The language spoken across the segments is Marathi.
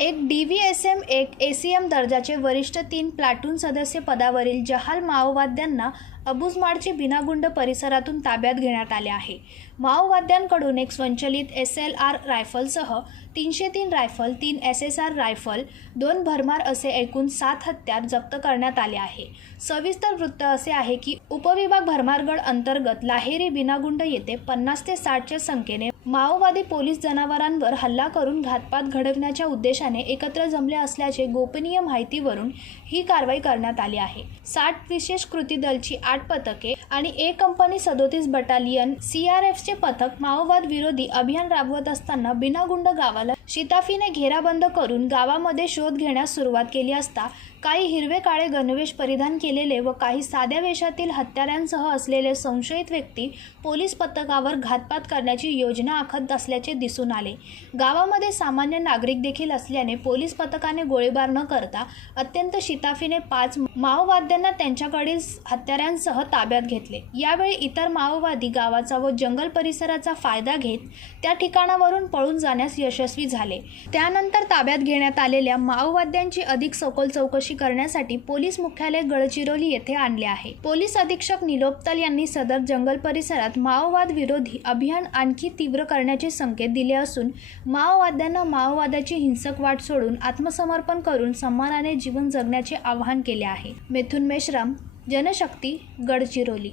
एक डी व्ही एस एम एक ए सी एम दर्जाचे वरिष्ठ तीन प्लाटून सदस्य पदावरील जहाल माओवाद्यांना अबुजमाडचे बिनागुंड परिसरातून ताब्यात घेण्यात आले आहे. माओवाद्यांकडून एक स्वयंचलित एस एल आर रायफलसह तीनशे तीन रायफल तीन एस एस आर रायफल दोन भरमार असे एकूण सात हत्यार जप्त करण्यात आले आहे. सविस्तर वृत्त असे आहे की उपविभाग भरमारगड अंतर्गत लाहेरी बिनागुंड येथे पन्नास ते साठच्या संख्येने माओवादी पोलीस जनावरांवर हल्ला करून घातपात घडवण्याच्या उद्देशाने एकत्र जमले असल्याचे गोपनीय माहितीवरून ही कारवाई करण्यात आली आहे. साठ विशेष कृती दलची आठ पथके आणि ए कंपनी सदोतीस बटालियन सी आर एफचे पथक माओवाद विरोधी अभियान राबवत असताना बिनागुंड गावाला शिताफीने घेराबंद करून गावामध्ये शोध घेण्यास सुरुवात केली असता काही हिरवे काळे गणवेश परिधान केलेले व काही साध्या वेशातील हत्यारांसह असलेले संशयित व्यक्ती पोलीस पथकावर घातपात करण्याची योजना आखत असल्याचे दिसून आले. गावामध्ये सामान्य नागरिक देखील असल्याने पोलीस पथकाने गोळीबार न करता अत्यंत शिताफीने पाच माओवाद्यांना त्यांच्याकडील हत्यारांसह ताब्यात घेतले. यावेळी इतर माओवादी गावाचा व जंगल परिसराचा फायदा घेत त्या ठिकाणावरून पळून जाण्यास यशस्वी झाले. झाले. त्यानंतर ताब्यात घेण्यात आलेल्या माओवाद्यांची अधिक सखोल चौकशी करण्यासाठी पोलीस मुख्यालय गडचिरोली येथे आणले आहे. पोलीस अधीक्षक निलोपतल यांनी सदर जंगल परिसरात माओवाद विरोधी अभियान आणखी तीव्र करण्याचे संकेत दिले असून माओवाद्यांना माओवादाची हिंसक वाट सोडून आत्मसमर्पण करून सन्मानाने जीवन जगण्याचे आवाहन केले आहे. मिथुन मेश्राम जनशक्ती गडचिरोली.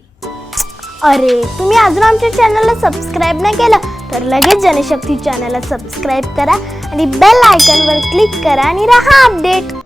अरे तुम्ही अजून आमच्या चॅनलला सबस्क्राईब नाही केलं? तर लगेच जनशक्ती चॅनलला सबस्क्राईब करा आणि बेल आयकॉनवर क्लिक करा आणि राहा अपडेट.